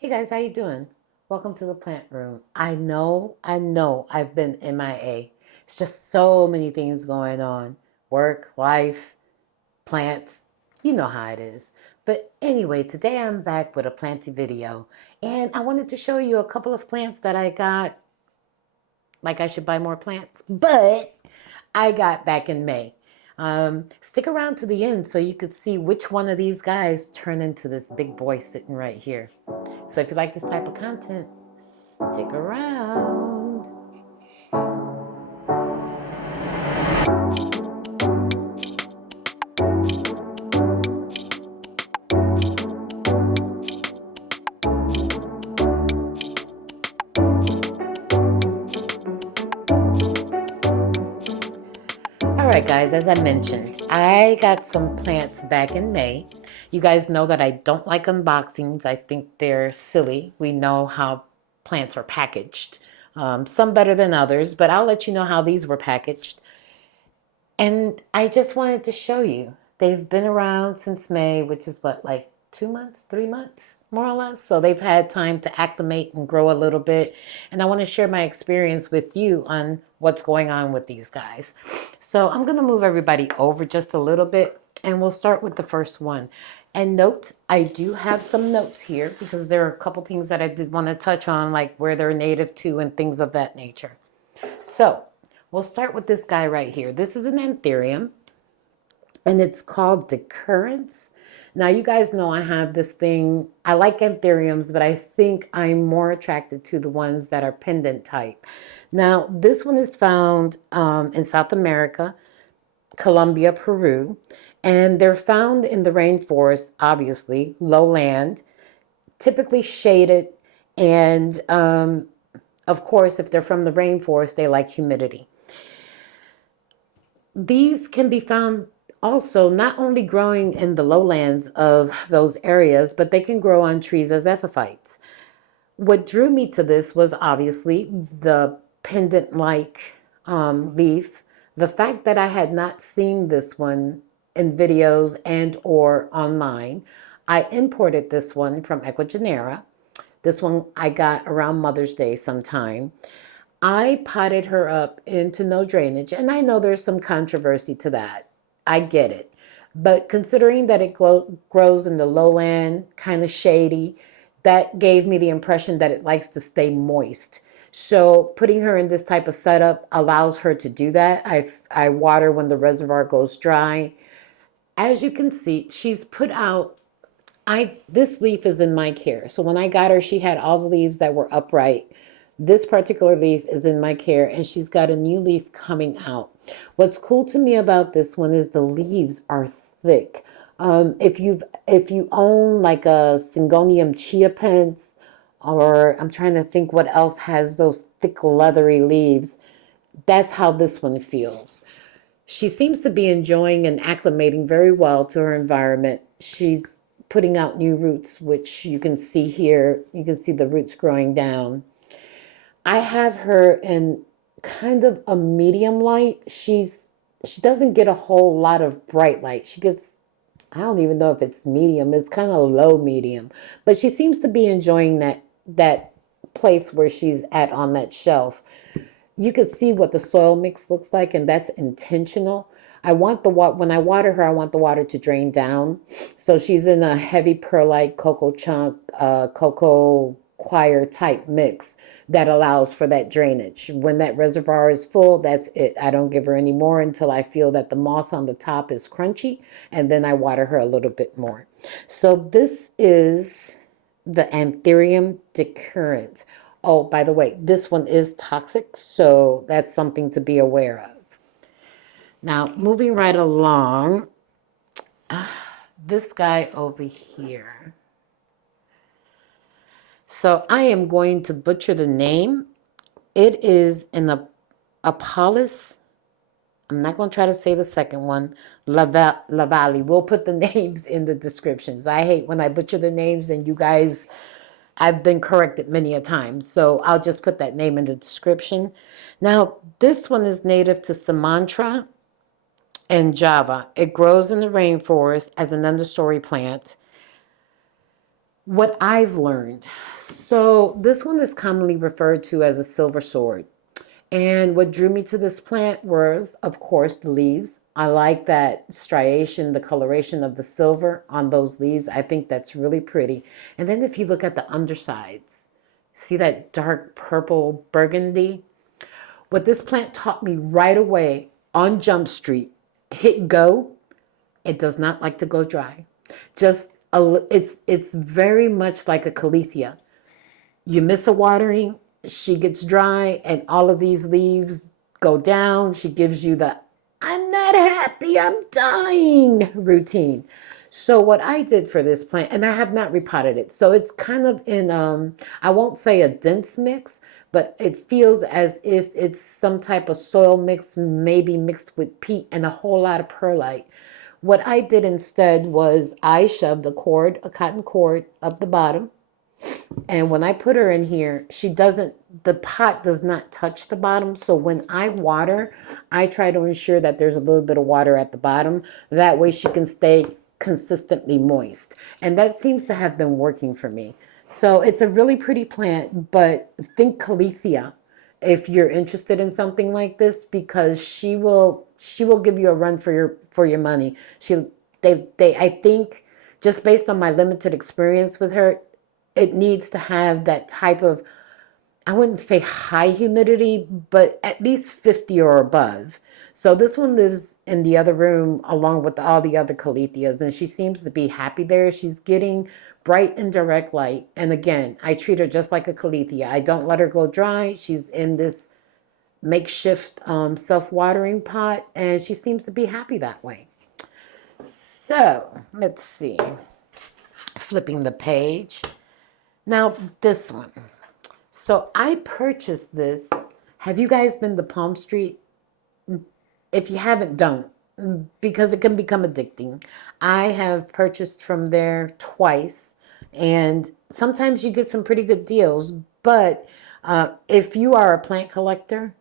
Hey guys, how you doing? Welcome to the plant room. I know I've been MIA. It's just so many things going on. Work, life, plants. You know how it is. But anyway, today I'm back with a planty video and I wanted to show you a couple of plants that I got. Like I should buy more plants, but I got back in May. Stick around to the end so you could see which one of these guys turn into this big boy sitting right here. So if you like this type of content, stick around. All right, guys, as I mentioned, I got some plants back in May. You guys know that I don't like unboxings. I think they're silly. We know how plants are packaged. Some better than others, but I'll let you know how these were packaged. And I just wanted to show you. They've been around since May, which is what, like 2 months, 3 months, more or less. So they've had time to acclimate and grow a little bit. And I want to share my experience with you on what's going on with these guys. So I'm going to move everybody over just a little bit and we'll start with the first one. And note, I do have some notes here because there are a couple things that I did want to touch on, like where they're native to and things of that nature. So we'll start with this guy right here. This is an anthurium and it's called Decurrence. Now, you guys know I have this thing. I like anthuriums, but I think I'm more attracted to the ones that are pendant type. Now, this one is found in South America, Colombia, Peru, and they're found in the rainforest, obviously, lowland, typically shaded, and of course, if they're from the rainforest, they like humidity. These can be found also not only growing in the lowlands of those areas, but they can grow on trees as epiphytes. What drew me to this was obviously the pendant-like leaf. The fact that I had not seen this one in videos and or online. I imported this one from Ecuador. This one I got around Mother's Day sometime. I potted her up into no drainage, and I know there's some controversy to that. I get it. But considering that it grows in the lowland, kind of shady, that gave me the impression that it likes to stay moist. So putting her in this type of setup allows her to do that. I water when the reservoir goes dry. As you can see, she's put out, this leaf is in my care. So when I got her, she had all the leaves that were upright. This particular leaf is in my care and she's got a new leaf coming out. What's cool to me about this one is the leaves are thick. If you own like a Syngonium chia pens, or I'm trying to think what else has those thick leathery leaves, that's how this one feels. She seems to be enjoying and acclimating very well to her environment. She's putting out new roots, which you can see here. You can see the roots growing down. I have her in kind of a medium light. She doesn't get a whole lot of bright light. She gets, I don't even know if it's medium. It's kind of low medium. But she seems to be enjoying that place where she's at on that shelf. You can see what the soil mix looks like, and that's intentional. I want the water, when I water her, I want the water to drain down. So she's in a heavy perlite cocoa chunk, cocoa choir type mix that allows for that drainage. When that reservoir is full, that's it. I don't give her any more until I feel that the moss on the top is crunchy, and then I water her a little bit more. So this is the Anthurium decurrens. Oh, by the way, this one is toxic, so that's something to be aware of. Now, moving right along, this guy over here. So I am going to butcher the name. It is an Apollos. I'm not going to try to say the second one. Lavali. We'll put the names in the descriptions. I hate when I butcher the names and you guys, I've been corrected many a time. So I'll just put that name in the description. Now, this one is native to Sumatra and Java. It grows in the rainforest as an understory plant. What I've learned So this one is commonly referred to as a silver sword. And what drew me to this plant was, of course, the leaves. I like that striation, the coloration of the silver on those leaves. I think that's really pretty. And then if you look at the undersides, see that dark purple burgundy? What this plant taught me right away on Jump Street, hit go, it does not like to go dry. It's very much like a caletheia. You miss a watering, she gets dry, and all of these leaves go down. She gives you the "I'm not happy, I'm dying" routine. So what I did for this plant, and I have not repotted it, so it's kind of in I won't say a dense mix, but it feels as if it's some type of soil mix, maybe mixed with peat and a whole lot of perlite. What I did instead was I shoved a cotton cord up the bottom, and when I put her in here, the pot does not touch the bottom. So when I water, I try to ensure that there's a little bit of water at the bottom. That way she can stay consistently moist. And that seems to have been working for me. So it's a really pretty plant, but think caletheia if you're interested in something like this, because she will give you a run for your money. They I think, just based on my limited experience with her, it needs to have that type of, I wouldn't say high humidity, but at least 50 or above. So this one lives in the other room along with all the other caletheas, and she seems to be happy there. She's getting bright and direct light. And again, I treat her just like a caletheia. I don't let her go dry. She's in this makeshift self-watering pot, and she seems to be happy that way. So let's see. Flipping the page. Now, this one. So I purchased this. Have you guys been to Palm Street? If you haven't, don't, because it can become addicting. I have purchased from there twice, and sometimes you get some pretty good deals. But if you are a plant collector,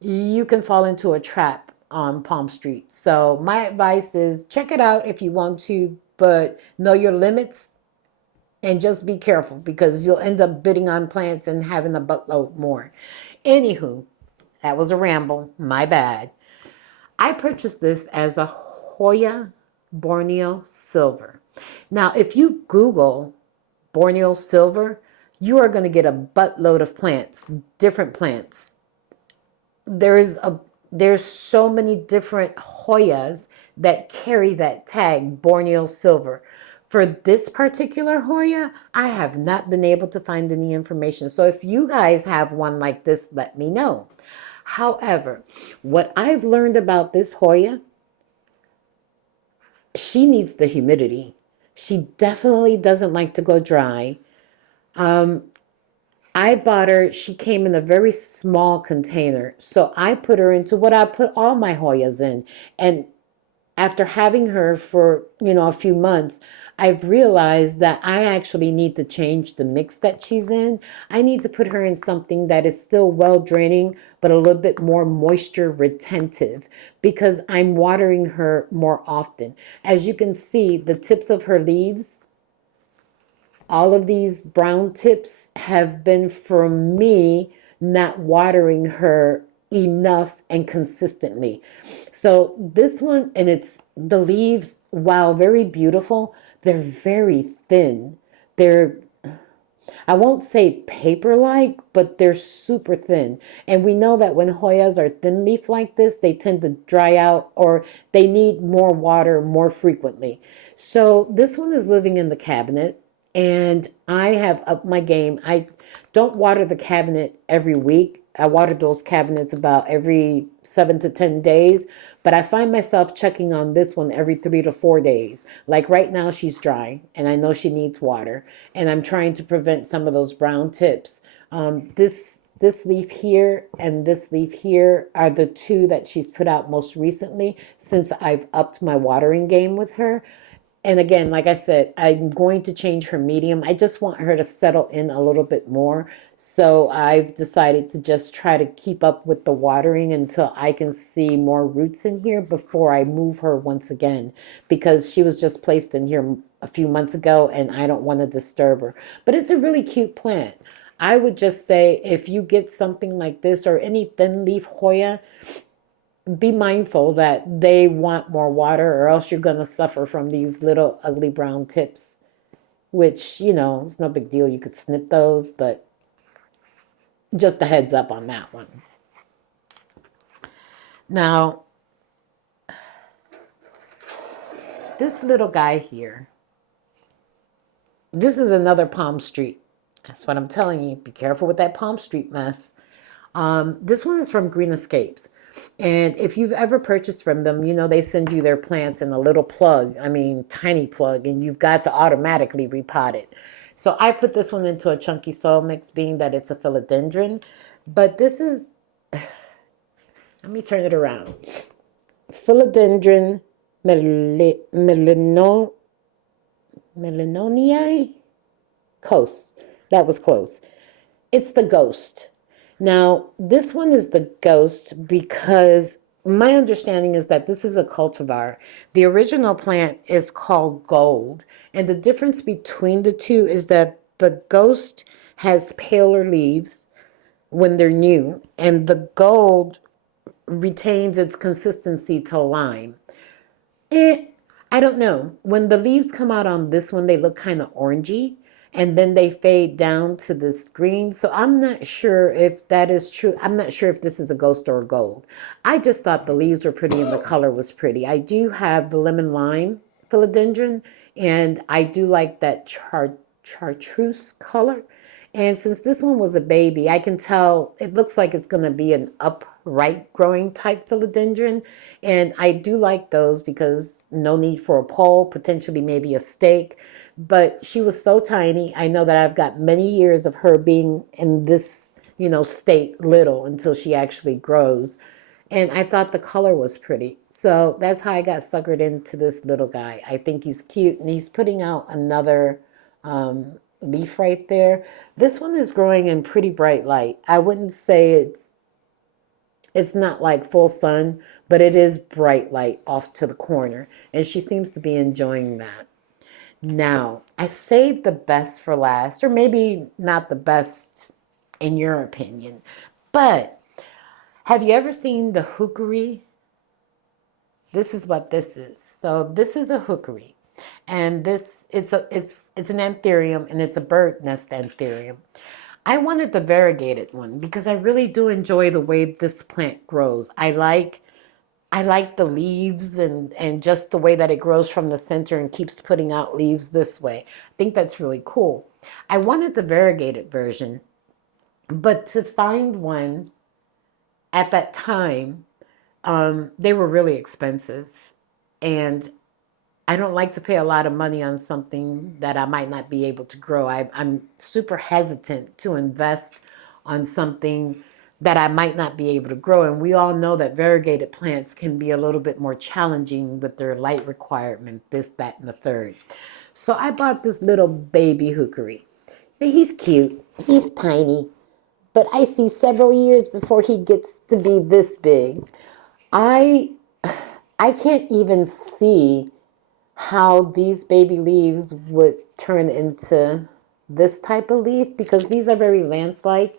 you can fall into a trap on Palm Street. So my advice is check it out if you want to, but know your limits and just be careful, because you'll end up bidding on plants and having a buttload more. Anywho, that was a ramble. My bad. I purchased this as a Hoya Borneo silver. Now, if you Google Borneo silver, you are going to get a buttload of plants, different plants. There's so many different Hoyas that carry that tag Borneo silver. For this particular Hoya, I have not been able to find any information. So if you guys have one like this, let me know. However, what I've learned about this Hoya, she needs the humidity. She definitely doesn't like to go dry. I bought her, she came in a very small container. So I put her into what I put all my Hoyas in. And after having her for, a few months, I've realized that I actually need to change the mix that she's in. I need to put her in something that is still well draining, but a little bit more moisture retentive, because I'm watering her more often. As you can see, the tips of her leaves, all of these brown tips have been from me not watering her enough and consistently. So this one, and it's the leaves, while very beautiful, they're very thin. They're, I won't say paper-like, but they're super thin. And we know that when Hoyas are thin leaf like this, they tend to dry out, or they need more water more frequently. So this one is living in the cabinet, and I have upped my game. I don't water the cabinet every week. I water those cabinets about every 7 to 10 days, but I find myself checking on this one every 3 to 4 days. Like right now, she's dry, and I know she needs water, and I'm trying to prevent some of those brown tips. This leaf here and this leaf here are the two that she's put out most recently since I've upped my watering game with her. And again, like I said, I'm going to change her medium. I just want her to settle in a little bit more. So I've decided to just try to keep up with the watering until I can see more roots in here before I move her once again, because she was just placed in here a few months ago and I don't want to disturb her. But it's a really cute plant. I would just say if you get something like this or any thin leaf Hoya, be mindful that they want more water or else you're going to suffer from these little ugly brown tips, which, it's no big deal. You could snip those, but just a heads up on that one. Now, this little guy here, this is another Palm Street. That's what I'm telling you. Be careful with that Palm Street mess. This one is from Green Escapes. And if you've ever purchased from them, they send you their plants in a little plug. I mean, tiny plug, and you've got to automatically repot it. So I put this one into a chunky soil mix, being that it's a philodendron. But this is, let me turn it around. Philodendron Melanoniae Cos. That was close. It's the ghost. Now, this one is the ghost because my understanding is that this is a cultivar. The original plant is called gold. And the difference between the two is that the ghost has paler leaves when they're new, and the gold retains its consistency to lime. I don't know. When the leaves come out on this one, they look kind of orangey, and then they fade down to this green. So I'm not sure if that is true. I'm not sure if this is a ghost or a gold. I just thought the leaves were pretty and the color was pretty. I do have the lemon lime philodendron, and I do like that chartreuse color. And since this one was a baby, I can tell it looks like it's going to be an upright growing type philodendron. And I do like those because no need for a pole, potentially maybe a stake. But she was so tiny. I know that I've got many years of her being in this, state little until she actually grows. And I thought the color was pretty. So that's how I got suckered into this little guy. I think he's cute, and he's putting out another leaf right there. This one is growing in pretty bright light. I wouldn't say it's not like full sun, but it is bright light off to the corner, and she seems to be enjoying that. Now, I saved the best for last, or maybe not the best in your opinion, but have you ever seen the Hookery? This is what this is. So this is a Hookery. And this it's an anthurium, and it's a bird nest anthurium. I wanted the variegated one because I really do enjoy the way this plant grows. I like the leaves and just the way that it grows from the center and keeps putting out leaves this way. I think that's really cool. I wanted the variegated version, but to find one at that time, they were really expensive. And I don't like to pay a lot of money on something that I might not be able to grow. I'm super hesitant to invest on something that I might not be able to grow. And we all know that variegated plants can be a little bit more challenging with their light requirement, this, that, and the third. So I bought this little baby Hookery. He's cute. He's tiny. But I see several years before he gets to be this big. I I can't even see how these baby leaves would turn into this type of leaf because these are very lance-like,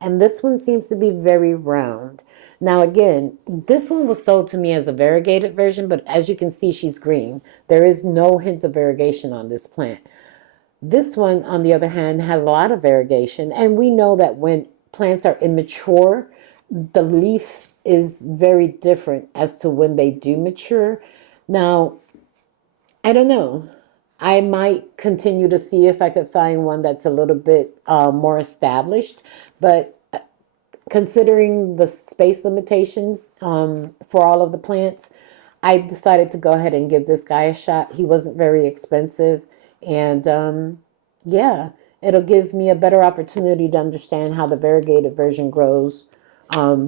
and this one seems to be very round. Now again, this one was sold to me as a variegated version, but as you can see, she's green. There is no hint of variegation on this plant. This one, on the other hand, has a lot of variegation, and we know that when plants are immature, the leaf is very different as to when they do mature. Now, I don't know. I might continue to see if I could find one that's a little bit more established, but considering the space limitations for all of the plants, I decided to go ahead and give this guy a shot. He wasn't very expensive, and yeah, it'll give me a better opportunity to understand how the variegated version grows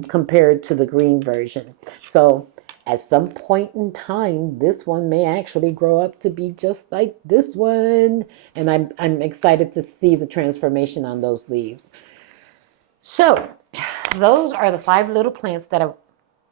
compared to the green version. So at some point in time, this one may actually grow up to be just like this one. And I'm excited to see the transformation on those leaves. So those are the 5 little plants that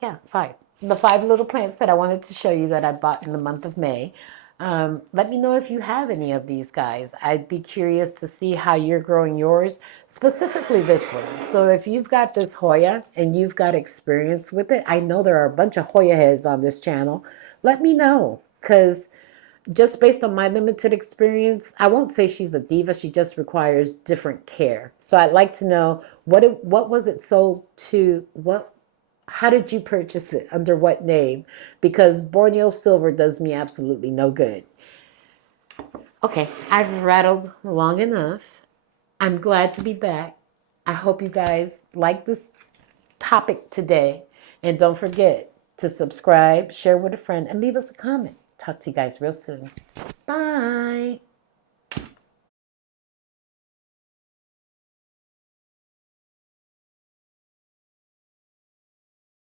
yeah, 5. The 5 little plants that I wanted to show you that I bought in the month of May. Let me know if you have any of these guys. I'd be curious to see how you're growing yours, specifically this one. So if you've got this Hoya and you've got experience with it, I know there are a bunch of Hoya heads on this channel. Let me know, because just based on my limited experience, I won't say she's a diva. She just requires different care. So I'd like to know what was it sold to? How did you purchase it? Under what name? Because Borneo silver does me absolutely no good. Okay, I've rattled long enough. I'm glad to be back. I hope you guys like this topic today. And don't forget to subscribe, share with a friend, and leave us a comment. Talk to you guys real soon. Bye.